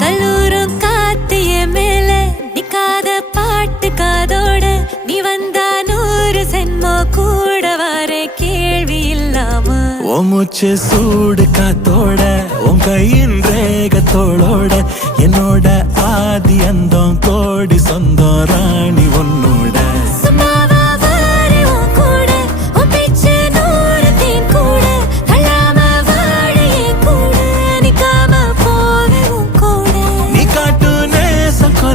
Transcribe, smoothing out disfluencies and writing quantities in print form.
கல்லூரும் காத்திய மேல நிக்காத பாட்டு காதோட நீ வந்தா 100 சென்மோ கூட வர கேள்வி இல்லாம மூச்சு சூடு காத்தோட உன் கையின் ரேகத்தோளோட என்னோட ஆதி அந்தம்